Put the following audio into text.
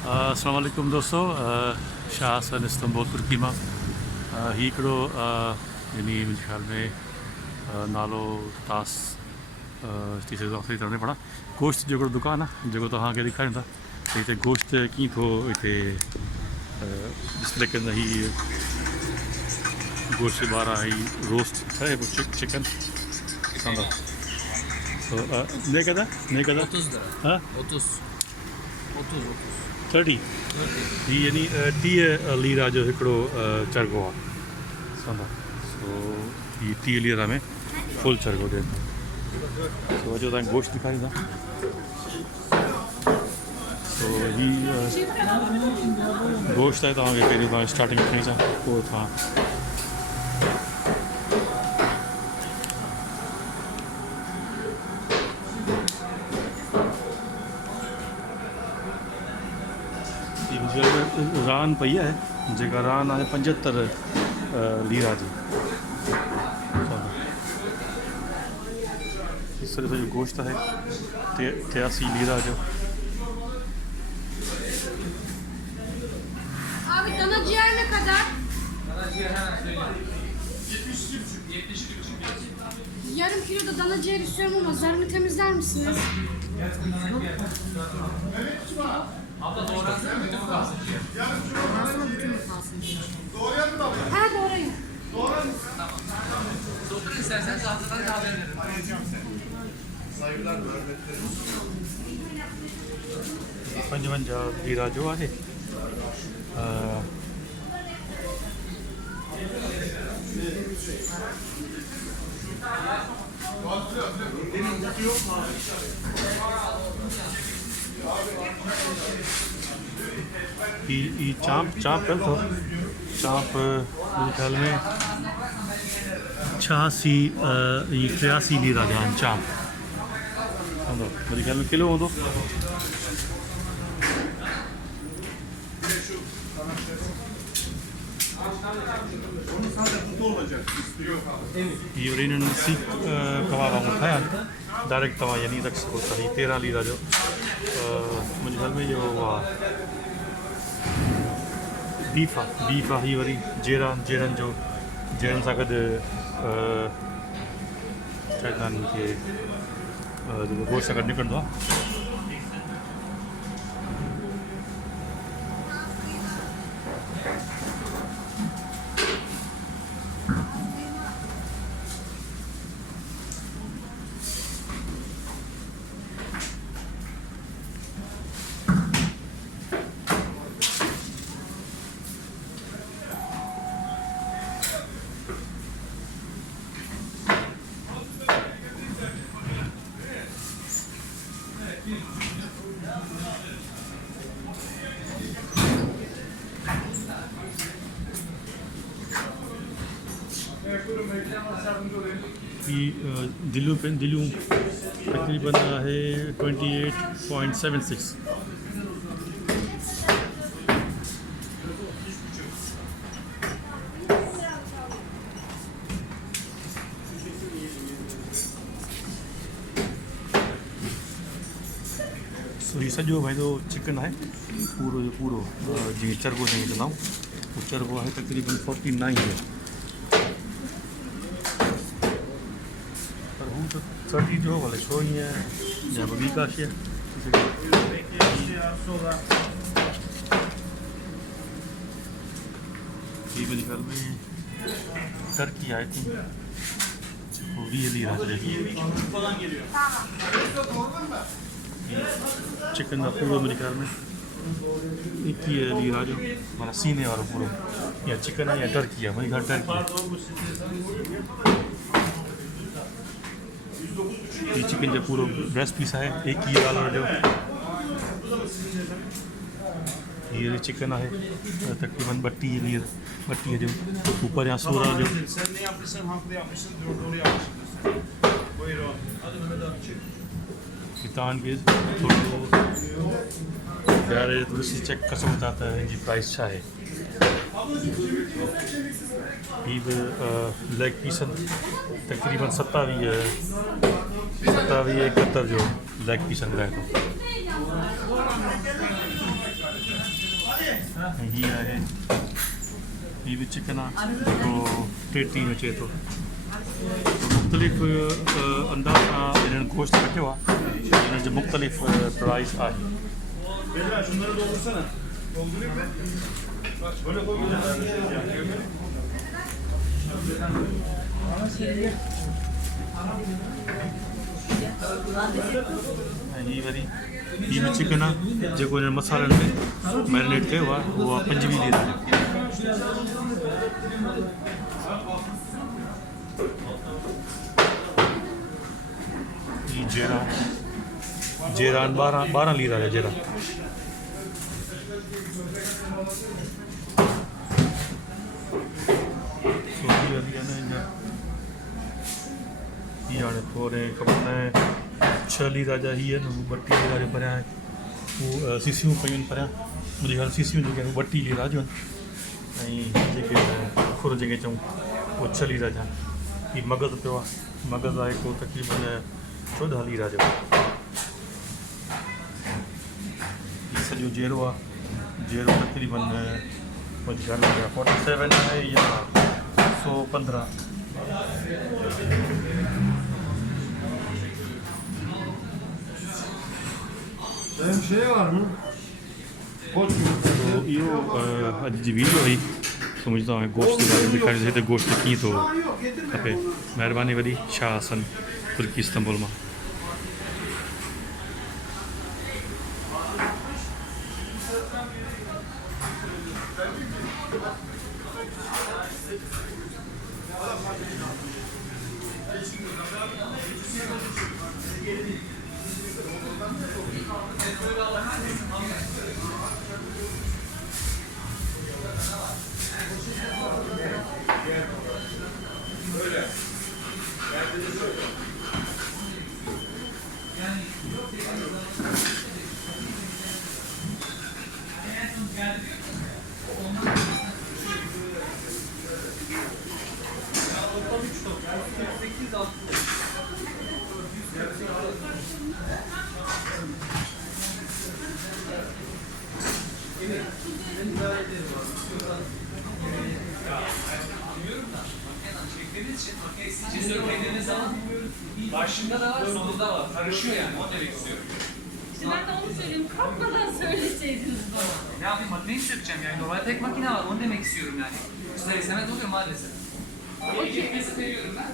अस्सलाम वालेकुम दोस्तों। शाह हसन इस्तंबुल तुर्की मां हिकिड़ो यानी मुंहिंजे ख़्याल में नालो तास थी सघंदो आहे ख़रीदण में पाण गोश्त जो हिकिड़ो दुकानु आहे जेको तव्हांखे ॾेखारियूं था त हिते गोश्त कीअं थो हिते डिस्प्ले कंदा हीअ गोश्त ॿारहं ही रोस्ट ठहे पोइ चिकन ॾिसंदा ने कदा 30 lira. हा 30. 30. 30 ही यानी 30 लीरा जो हिकिड़ो चरगो आहे ॾिसंदा सो हीअ 30 लीरा में फुल चरगो ॾियनि सो अचो तव्हांखे गोश्त ॾेखारींदा सो हीअ गोश्त आहे तव्हांखे पहिरीं तव्हां स्टार्टिंग में खणी अचां पोइ तव्हां रान पई आहे जेका रान आहे 75 लीरा जी इस तरह से जो गोश्त है 83 लीरा जो Abi dana ciğer ne kadar? Yarım kilo da dana ciğer istiyorum ama zarını temizler misiniz? Abla doğransana bütün mü kalsın diye. Aslında bütün mü kalsın? Ha doğrayın. Doktor isterseniz haftadan da haber veririm. Saygılar, hürmetler. 55 lira जो आहे चांप चांप कल थो चांप मुंहिंजे ख़्याल में 83 lira जा आहिनि चांप हूंदो मुंहिंजे ख़्याल में किलो हूंदो ये इन्होंने सीख कबाब वांगुरु ठाहिया आहिनि डायरेक्ट तव्हां यानी रखी सघो था हीअ 13 लीरा जो मुंहिंजे ख़्याल में इहो आहे बीफ आहे हीअ वरी जेरनि सां गॾु चवंदा आहिनि कि जेको गोश्त सां गॾु निकिरंदो आहे दिलियूं तकरीबन आहे 28.76 सो हीअ सॼो भाई चिकन आहे पूरो जो पूरो जीअं चरगो चई कंदा आहियूं उहो चरगो आहे तकरीबन 49 जो 30 जो भले छो ईअं या ॿी का शइ हीअ मुंहिंजे ख़्याल में टर्की आहे थी 20 लीरा चिकन का पूरो मुंहिंजे ख़्याल में 21 लीरा जो माना सीने वारो पूरो या चिकन आहे या टर्की आहे मुंहिंजे ख़्याल टर्की ये चिकन जो पूरो ब्रेस्ट पीस है $21 जो ये चिकन है तकरीबन 32 जो ऊपर यहाँ 16 जो तव्हांखे थोरो यार थोड़ी चेक कर सकता था इनकी प्राइस छा है ही बि लेग पीसन तकरीबन 27-71 जो लेग पीसन रहे थो ही आहे ही बि चिकन आहे तो 30 में चए थो मुख़्तलिफ़ अंदाज़ सां हिननि गोश्त रखियो आहे हिननि जो मुख़्तलिफ़ प्राइस आहे ऐं ही वरी ही बि चिकन आहे जेको हिन मसालनि में मैरिनेट कयो आहे उहो आहे 25 लीरा ही जेरा जेरा 12 लीरा जा जेरा हाणे थोरे खपनि 6 लीरा जा ही आहिनि 32 लीरा जे परियां उहो सीसियूं पयूं आहिनि परियां मुंहिंजे ख़्याल सीसियूं जेके आहिनि 32 लीरा जूं आहिनि ऐं जेके खुर जेके चऊं उहो 6 लीरा जा ही मगज़ पियो आहे मगज़ आहे को तक़रीबन 14 लीरा जो ही सॼो जेरो आहे जेरो तक़रीबन मुंहिंजे ख़्याल में 47 आहे या 115 Benim şey var mı? Koç mu? तो इहो अॼु जी वीडियो हुई सम्झंदो आहियां गोश्त जे बारे में ॾेखारे हिते गोश्त कीअं थो खपे महिरबानी वॾी शाह हसन तुर्की इस्तंबुल मां Başında da var, sonunda var. Karışıyor yani, onu demek istiyorum. İşte ben de onu söylüyorum. Kalkmadan söyleseydiniz bana. Ne yapayım, makineyi sökeceğim yani. Normalde tek makine var, onu demek istiyorum yani. İster istemez oluyor maalesef. Okey. Nasıl veriyorum ben?